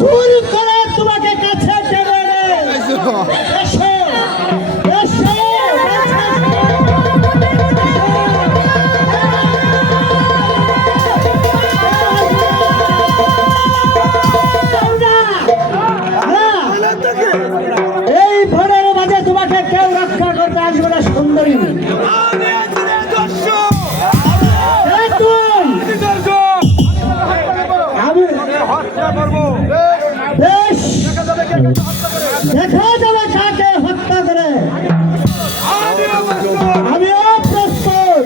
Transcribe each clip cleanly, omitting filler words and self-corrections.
জোর করে তোমাকে কাছে টেনে এসো এসো এই ভোরের মাঝে তোমাকে কেউ রক্ষা করতে আসবে না সুন্দরী। দেখা যাবে কাকে হত্যা করে। আমিও প্রস্তুত।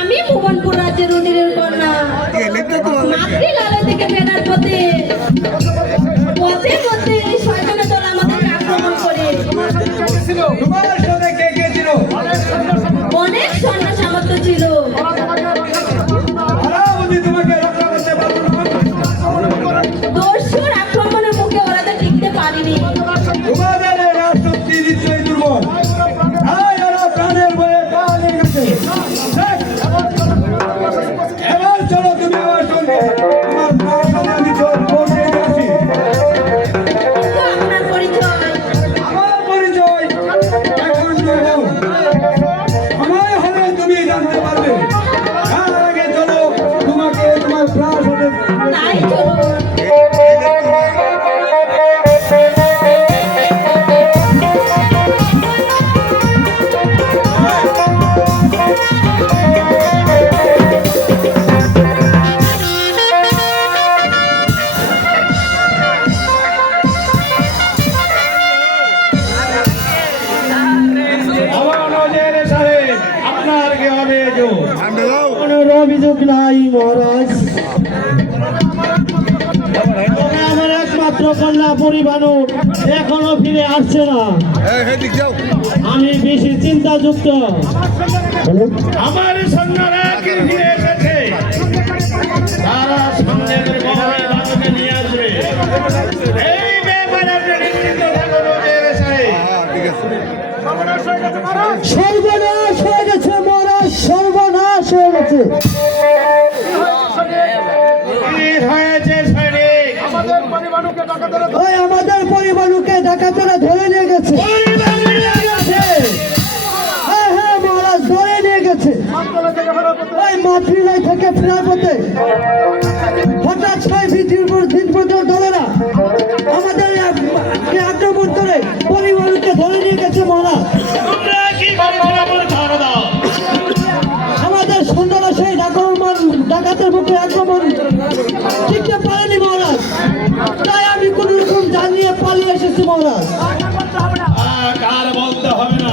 আমি ভুবনপুর রাজ্যের উজিরের কন্যা। মাতৃলালয় থেকে ফেরার পথে পথে এই শয়তানের দল আমাদের আক্রমণ করে। অনেক সৈন্য সামর্থ্য ছিল। দস্যুর আক্রমণের মুখে ওরা তো টিকতে পারেনি। এবার চলো তুমি আমার সঙ্গে। মহারাজ, তবে আমার একমাত্র কন্যা পরিবানু এখনো ফিরে আসছে না। আমি বেশি চিন্তাযুক্ত। আমার সৈন্যরা কি ফিরে এসেছে, তারা সঙ্গে পরিবানুকে নিয়ে আসবে। এই ব্যাপারে আপনি নিশ্চিন্ত থাকুন ওজির সাহেব। সর্বনাশ হয়ে গেছে মহারাজ, সর্বনাশ হয়ে গেছে। কি হয়েছে সৈনিক? ওই আমাদের পরিবারকে ডাকাতেরা ধরে নিয়ে গেছে। পরিবার নিয়ে গেছে। হ্যাঁ হ্যাঁ মহারাজ, ধরে নিয়ে গেছে। ওই মাতৃলয় থেকে ফেরার পথে হঠাৎ 6 দিন পর্যন্ত দলেরা আমাদের আক্রমণ করে পরিবারকে ধরে নিয়ে গেছে মহারাজ। তোমরা কি করেছো আমার ধারণা দাও। আমাদের সন্ধ্যারা সেই ডাকাতের মুখে আক্রমণ টিকতে পারেনি মহারাজ, তাই আমি কোন রকম জান নিয়ে পালিয়ে এসেছি মহারাজ। কার বলতে হবে না,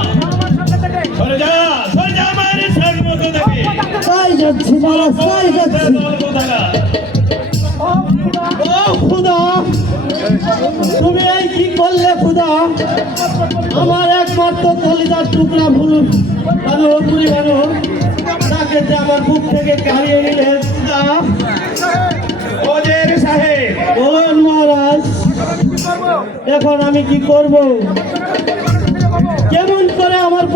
সরে যা আমার সামনে মতো দেখি। তাই যাচ্ছি মহারাজ, তাই যাচ্ছি। ও খুদা, তুমি এই কি করলে খুদা? আমার একমাত্র কলিজার টুকরা ভুল বানো তাকে যে আমার বুক থেকে কাড়িয়ে নিলে খুদা। ওজির সাহেব, বলুন মহারাজ, এখন আমি কি করব? কেমন করে আমার